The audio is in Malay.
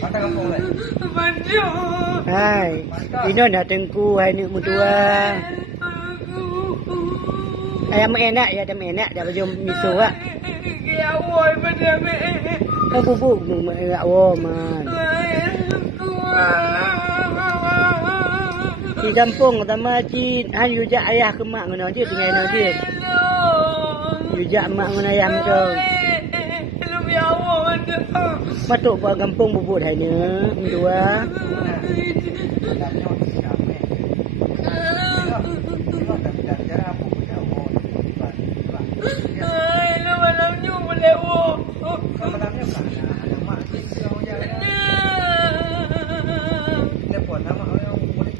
Mata kampung le. Hai, ini nak tengku hai ni mutua. Ayam enak ya, ayam enak dah baju miso ah. Ya woi pada me. Kau bubuk enggak wo man. Di kampung utama ci han yujak ayah ke mak ngono je tinggal no je. Yujak mak ngono ayam tu. Matuk buat kampung bubuk hai ni, mutua.